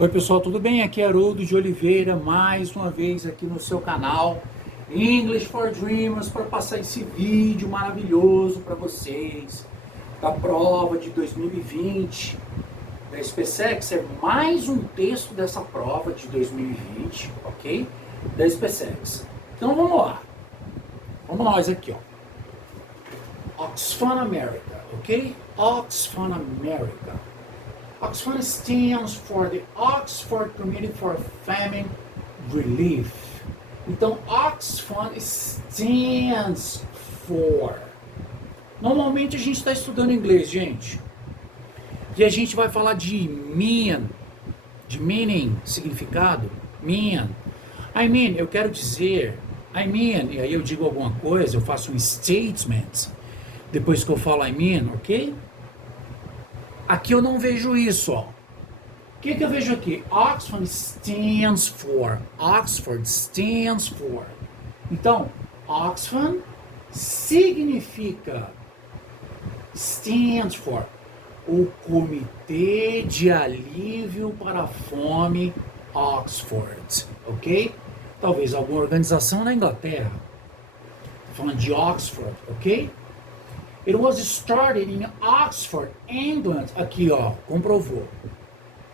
Oi pessoal, tudo bem? Aqui é Haroldo de Oliveira, mais uma vez aqui no seu canal English for Dreamers para passar esse vídeo maravilhoso para vocês da prova de 2020 da SpaceX. É mais um texto dessa prova de 2020, ok? Da SpaceX. Então vamos lá. Vamos nós aqui, ó. Oxfam America, ok? Oxfam America. Oxfam stands for the Oxford Committee for Famine Relief. Então, Oxfam stands for. Normalmente a gente está estudando inglês, gente. E a gente vai falar de meaning, significado. Eu quero dizer. E aí eu digo alguma coisa, eu faço um statement. Depois que eu falo ok? Aqui eu não vejo isso, ó. O que eu vejo aqui? Oxfam stands for. Oxford stands for. Então, Oxfam significa stands for o Comitê de Alívio para a Fome Oxford, ok? Talvez alguma organização na Inglaterra. Tô falando de Oxford, ok? It was started in Oxford, England. Aqui, ó, comprovou.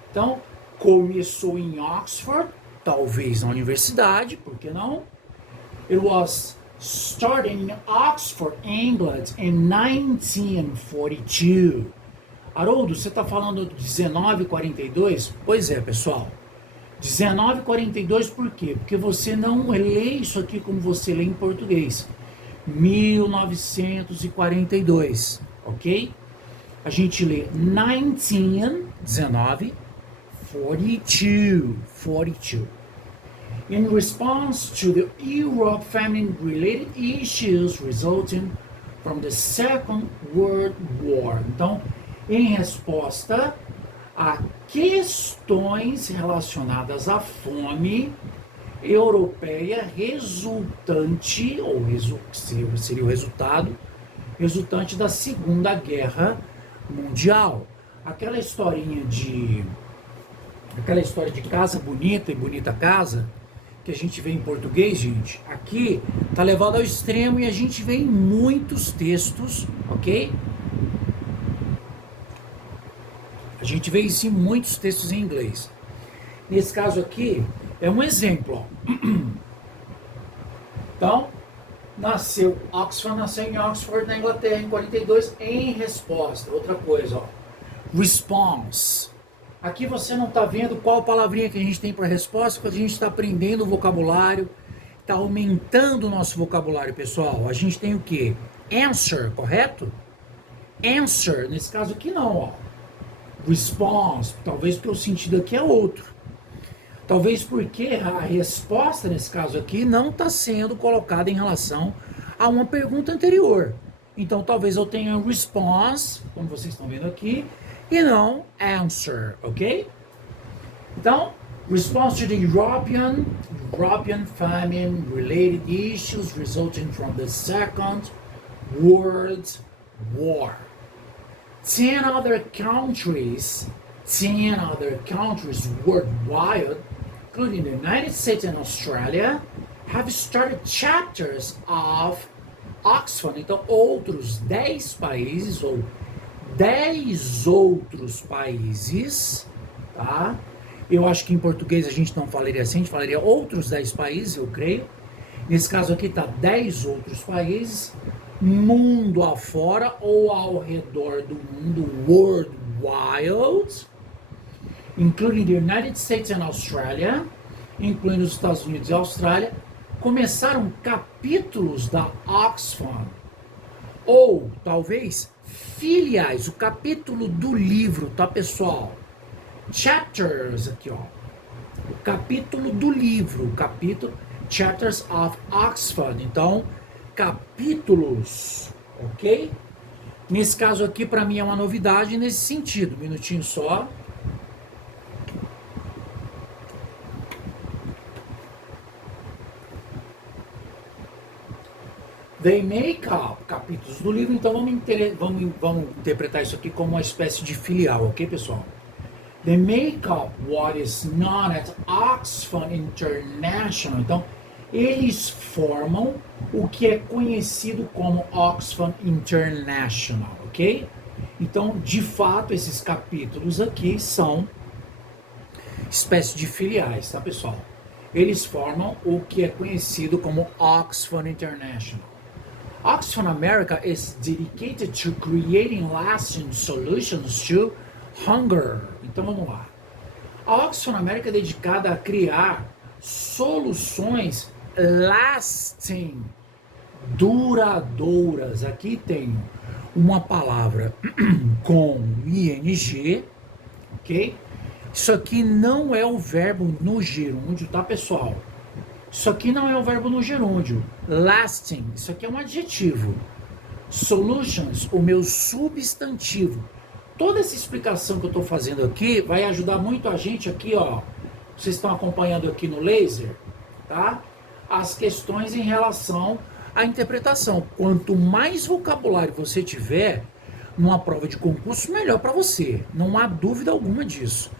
Então, começou em Oxford, talvez na universidade, por que não? It was started in Oxford, England, in 1942. Haroldo, você está falando de 1942? Pois é, pessoal. 1942 por quê? Porque você não lê isso aqui como você lê em português. 1942, ok? A gente lê 19, 42. In response to the Europe famine-related issues resulting from the Second World War. Então, em resposta a questões relacionadas à fome europeia resultante, seria o resultante da Segunda Guerra Mundial. Aquela história de casa bonita e bonita casa, que a gente vê em português, gente, aqui tá levado ao extremo e a gente vê em muitos textos, ok? A gente vê isso em muitos textos em inglês. Nesse caso aqui, é um exemplo, ó. Então, Oxfam nasceu em Oxford, na Inglaterra, em 42, em resposta. Outra coisa, ó. Response. Aqui você não está vendo qual palavrinha que a gente tem para resposta, porque a gente está aprendendo o vocabulário, está aumentando o nosso vocabulário, pessoal. A gente tem o quê? Answer, correto? Answer, nesse caso aqui não, ó. Response, talvez porque o sentido aqui é outro. Talvez porque a resposta, nesse caso aqui, não está sendo colocada em relação a uma pergunta anterior. Então, talvez eu tenha response, como vocês estão vendo aqui, e não answer, ok? Então, response to the European famine-related issues resulting from the Second World War. 10 other countries worldwide, including the United States and Australia, have started chapters of Oxfam. Então, outros 10 países, ou 10 outros países, tá? Eu acho que em português a gente não falaria assim, a gente falaria outros 10 países, eu creio. Nesse caso aqui tá 10 outros países, mundo afora ou ao redor do mundo, worldwide, including the United States and Australia, incluindo os Estados Unidos e a Austrália, começaram capítulos da Oxfam, ou talvez filiais, o capítulo do livro, tá, pessoal? Chapters, aqui, ó. O capítulo do livro, Chapters of Oxfam. Então, capítulos, ok? Nesse caso aqui, para mim, é uma novidade nesse sentido. Um minutinho só. They make up, capítulos do livro. Então, vamos interpretar isso aqui como uma espécie de filial, ok, pessoal? They make up what is known as Oxfam International. Então, eles formam o que é conhecido como Oxfam International, ok? Então, de fato, esses capítulos aqui são espécies de filiais, tá, pessoal? Eles formam o que é conhecido como Oxfam International. Oxfam America is dedicated to creating lasting solutions to hunger. Então vamos lá. A Oxfam America é dedicada a criar soluções lasting, duradouras. Aqui tem uma palavra com ing, ok? Isso aqui não é o verbo no gerúndio, tá, pessoal? Isso aqui não é o verbo no gerúndio. Lasting, isso aqui é um adjetivo. Solutions, o meu substantivo. Toda essa explicação que eu estou fazendo aqui vai ajudar muito a gente aqui, ó. Vocês estão acompanhando aqui no laser, tá? As questões em relação à interpretação. Quanto mais vocabulário você tiver numa prova de concurso, melhor para você. Não há dúvida alguma disso.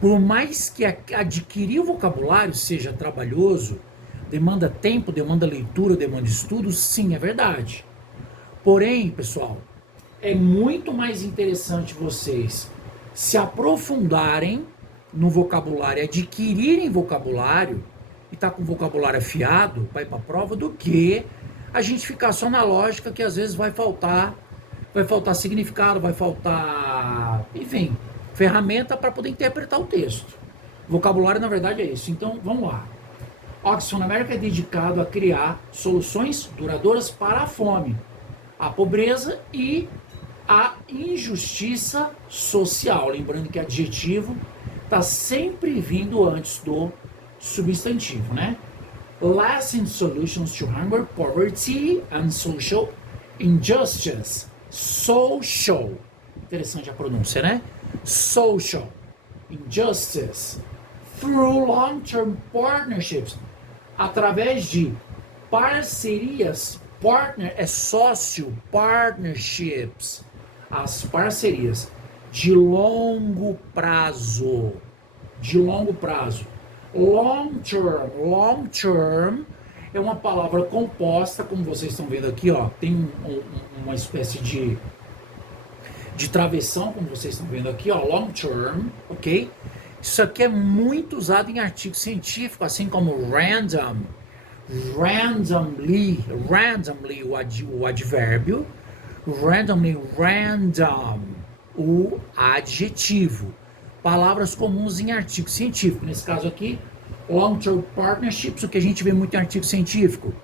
Por mais que adquirir o vocabulário seja trabalhoso, demanda tempo, demanda leitura, demanda estudo, sim, é verdade. Porém, pessoal, é muito mais interessante vocês se aprofundarem no vocabulário, adquirirem vocabulário e tá com vocabulário afiado, vai para a prova, do que a gente ficar só na lógica que às vezes vai faltar significado, vai faltar, enfim, ferramenta para poder interpretar o texto. Vocabulário, na verdade, é isso. Então, vamos lá. Oxfam America é dedicado a criar soluções duradouras para a fome, a pobreza e a injustiça social. Lembrando que adjetivo está sempre vindo antes do substantivo, né? Lasting solutions to hunger, poverty and social injustice. Social. Interessante a pronúncia, né? Social injustice. Through long-term partnerships. Através de parcerias. Partner é sócio. Partnerships. As parcerias de longo prazo. De longo prazo. Long term. Long term é uma palavra composta, como vocês estão vendo aqui, ó. Tem uma espécie de travessão, como vocês estão vendo aqui, ó. Long term, ok? Isso aqui é muito usado em artigo científico, assim como random. Randomly, o advérbio. Randomly, random, o adjetivo. Palavras comuns em artigo científico. Nesse caso aqui, long-term partnerships, o que a gente vê muito em artigo científico.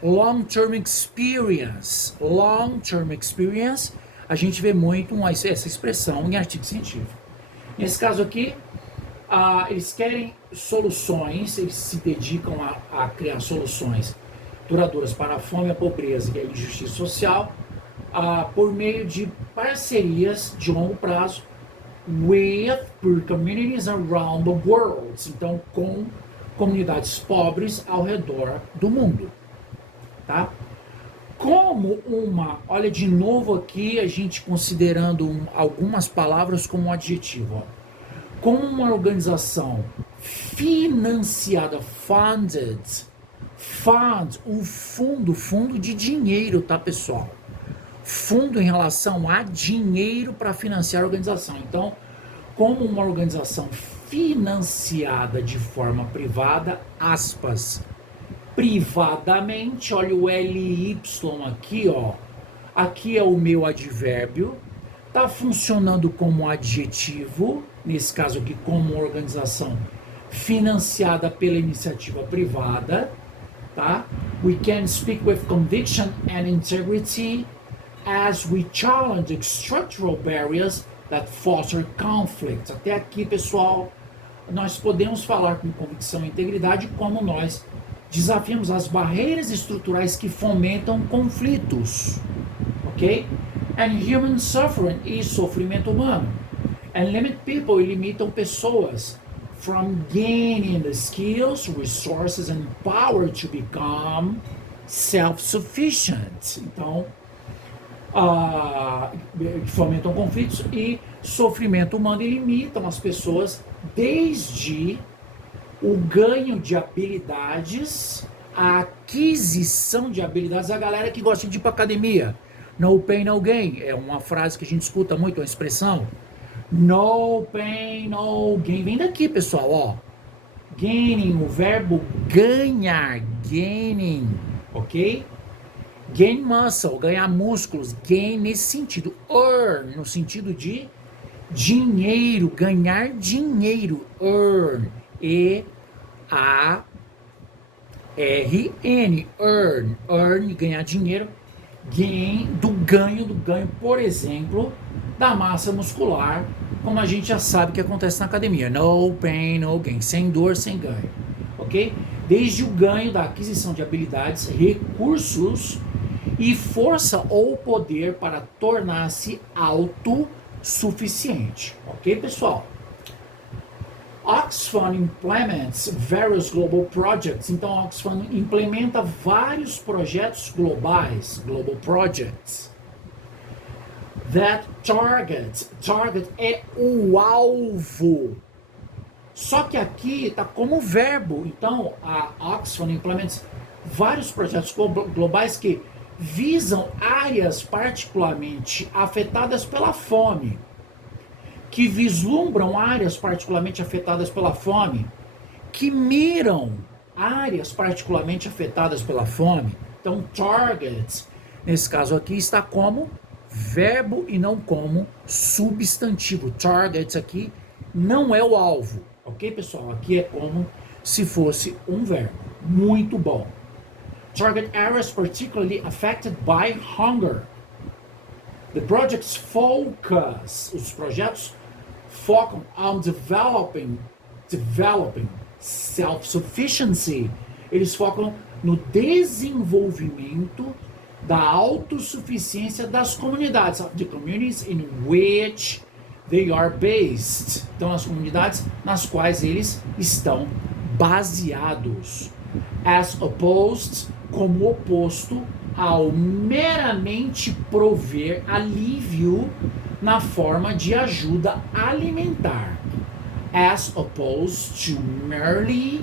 Long-term experience. Long-term experience, a gente vê muito essa expressão em artigo científico. Nesse caso aqui, eles querem soluções, eles se dedicam a criar soluções duradouras para a fome, a pobreza e a injustiça social, por meio de parcerias de longo prazo por communities around the world. Então, com comunidades pobres ao redor do mundo, tá? Olha de novo aqui a gente considerando algumas palavras como adjetivo, ó. Como uma organização financiada, funded, o fundo de dinheiro, tá, pessoal? Fundo em relação a dinheiro para financiar a organização. Então, como uma organização financiada de forma privada, aspas, privadamente, olha o LY aqui, ó. Aqui é o meu advérbio, tá funcionando como adjetivo, nesse caso aqui como uma organização financiada pela iniciativa privada, tá? We can speak with conviction and integrity as we challenge structural barriers that foster conflict. Até aqui, pessoal, nós podemos falar com convicção e integridade como nós desafiamos as barreiras estruturais que fomentam conflitos, ok? And human suffering e sofrimento humano. And limit people, e limitam pessoas from gaining the skills, resources and power to become self-sufficient. Então, fomentam conflitos e Sofrimento humano e limitam as pessoas desde o ganho de habilidades, a aquisição de habilidades. A galera que gosta de ir para academia, no pain, no gain, é uma frase que a gente escuta muito, uma expressão. No pain, no gain. Vem daqui, pessoal, ó. Gaining, o verbo ganhar, gaining, ok? Gain muscle, ganhar músculos, gain nesse sentido. Earn, no sentido de dinheiro, ganhar dinheiro. Earn, E-A-R-N, earn, earn, ganhar dinheiro. Gain, do ganho, por exemplo, da massa muscular, como a gente já sabe que acontece na academia. No pain, no gain, sem dor, sem ganho, ok? Desde o ganho da aquisição de habilidades, recursos e força ou poder para tornar-se autossuficiente, ok, pessoal? Oxfam implements various global projects. Então, a Oxfam implementa vários projetos globais, global projects, that target é o alvo. Só que aqui está como verbo. Então, a Oxfam implementa vários projetos globais que visam áreas particularmente afetadas pela fome, que vislumbram áreas particularmente afetadas pela fome, que miram áreas particularmente afetadas pela fome. Então, targets, nesse caso aqui, está como verbo e não como substantivo. Targets aqui não é o alvo, ok, pessoal? Aqui é como se fosse um verbo. Muito bom. Target areas particularly affected by hunger. The projects focus, os projetos focam on developing self-sufficiency. Eles focam no desenvolvimento da autossuficiência das comunidades, the communities in which they are based. Então, as comunidades nas quais eles estão baseados. As opposed, como oposto ao meramente prover alívio na forma de ajuda alimentar, as opposed to merely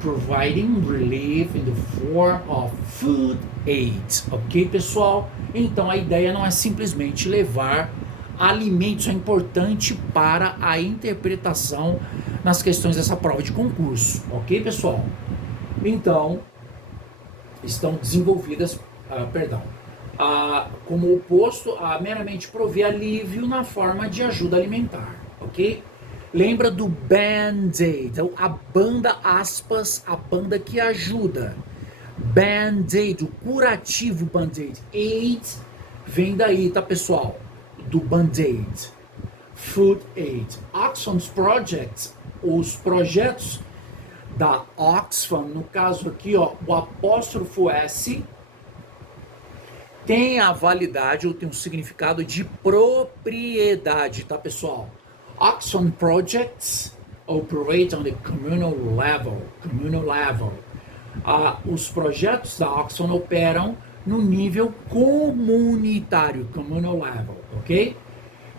providing relief in the form of food aid. Ok, pessoal? Então a ideia não é simplesmente levar alimentos, é importante para a interpretação nas questões dessa prova de concurso. Ok, pessoal? Então, estão desenvolvidas, como oposto a meramente prover alívio na forma de ajuda alimentar, ok? Lembra do Band-Aid, então a banda, aspas, a banda que ajuda. Band-Aid, o curativo Band-Aid. Aid vem daí, tá, pessoal? Do Band-Aid. Food Aid. Oxfam's Projects, os projetos da Oxfam, no caso aqui, ó, o apóstrofo S tem a validade ou tem um significado de propriedade, tá, pessoal? Oxfam Projects operate on the communal level. Os projetos da Oxfam operam no nível comunitário, communal level, ok?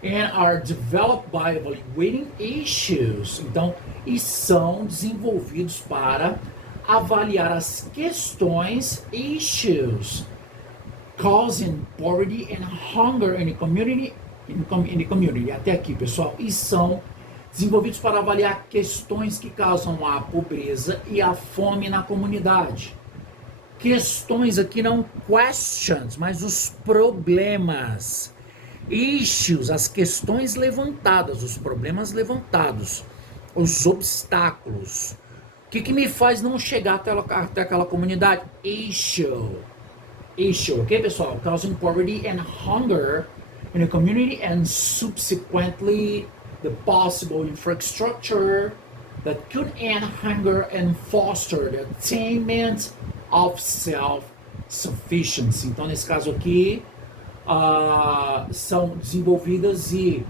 And are developed by evaluating issues. Então, e são desenvolvidos para avaliar as questões, issues, causing poverty and hunger in the community, até aqui, pessoal, e são desenvolvidos para avaliar questões que causam a pobreza e a fome na comunidade. Questões aqui não questions, mas os problemas. Issues, as questões levantadas, os problemas levantados, os obstáculos. O que me faz não chegar até aquela comunidade? Issue, ok, pessoal? Causing poverty and hunger in the community and subsequently the possible infrastructure that could end hunger and foster the attainment of self-sufficiency. Então, nesse caso aqui, são desenvolvidas e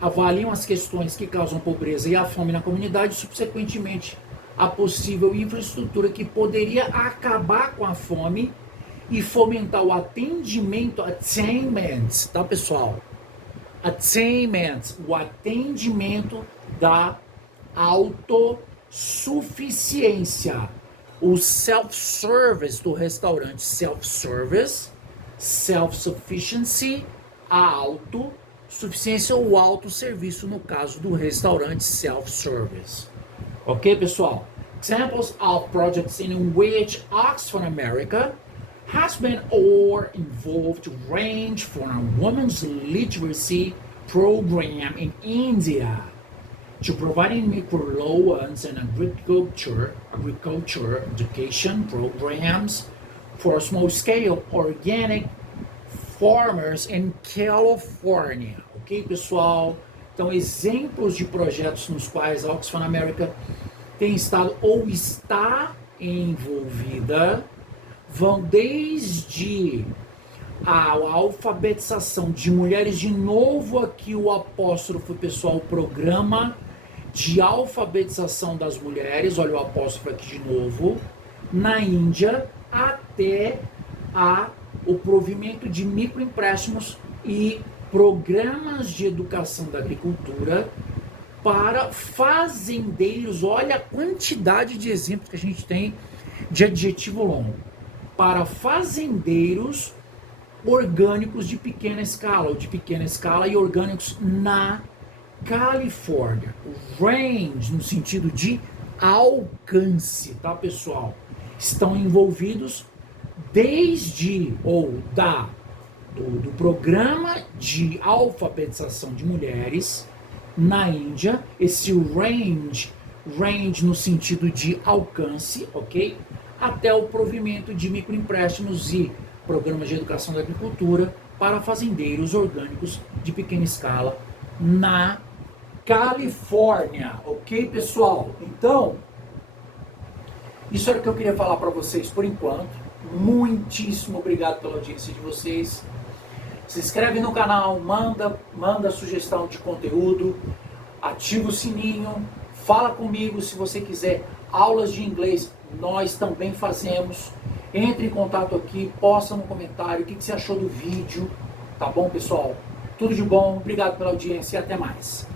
avaliam as questões que causam pobreza e a fome na comunidade, subsequentemente a possível infraestrutura que poderia acabar com a fome e fomentar o atendimento, attainment, tá, pessoal? attainment, o atendimento da autossuficiência. O self-service do restaurante, self-service, self-sufficiency, a autossuficiência ou autosserviço no caso do restaurante self-service. Ok, pessoal? Examples of projects in which Oxfam America has been or involved range from a women's literacy program in India to providing microloans and agriculture education programs for small-scale organic farmers in California. Ok, pessoal? Então, exemplos de projetos nos quais a Oxfam America tem estado ou está envolvida vão desde a alfabetização de mulheres, de novo aqui o apóstrofo, pessoal, o programa de alfabetização das mulheres, olha o apóstrofo aqui de novo, na Índia, até o provimento de microempréstimos e programas de educação da agricultura para fazendeiros. Olha a quantidade de exemplos que a gente tem de adjetivo longo. Para fazendeiros orgânicos de pequena escala, ou de pequena escala e orgânicos na Califórnia. Range, no sentido de alcance, tá, pessoal? Estão envolvidos desde do programa de alfabetização de mulheres na Índia, esse range no sentido de alcance, ok? Até o provimento de microempréstimos e programas de educação da agricultura para fazendeiros orgânicos de pequena escala na Califórnia, ok, pessoal? Então, isso era o que eu queria falar para vocês por enquanto. Muitíssimo obrigado pela audiência de vocês. Se inscreve no canal, manda sugestão de conteúdo, ativa o sininho, fala comigo se você quiser aulas de inglês, nós também fazemos. Entre em contato aqui, posta no comentário o que você achou do vídeo, tá bom, pessoal? Tudo de bom, obrigado pela audiência e até mais.